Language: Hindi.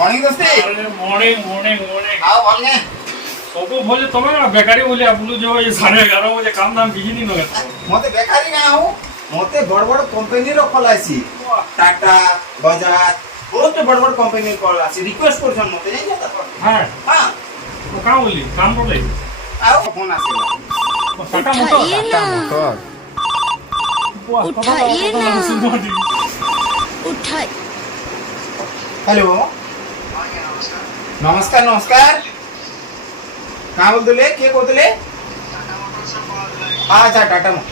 मॉर्निंग दोस्ती अरे मॉर्निंग मॉर्निंग मॉर्निंग आओ बोल ने सब बोले तुम्हें ना बेकारी बोले आप लोग जो ये 11:30 बजे काम धाम बिजी नहीं होगा मते बेकारी ना हूं मते बड़ बड़ कंपनी रो खोलासी टाटा बजाज बहुत बड़ बड़ कंपनी खोलासी रिक्वेस्ट करछन मते नहीं जाता हां हां वो काम बोली काम कर ले आओ फोन आसेला टाटा मोटर उठाइए ना वाह उठाइए ना। सुंदर उठाई हेलो नमस्कार नमस्कार कहाँ बोलते के कहते अच्छा टाटा मोटर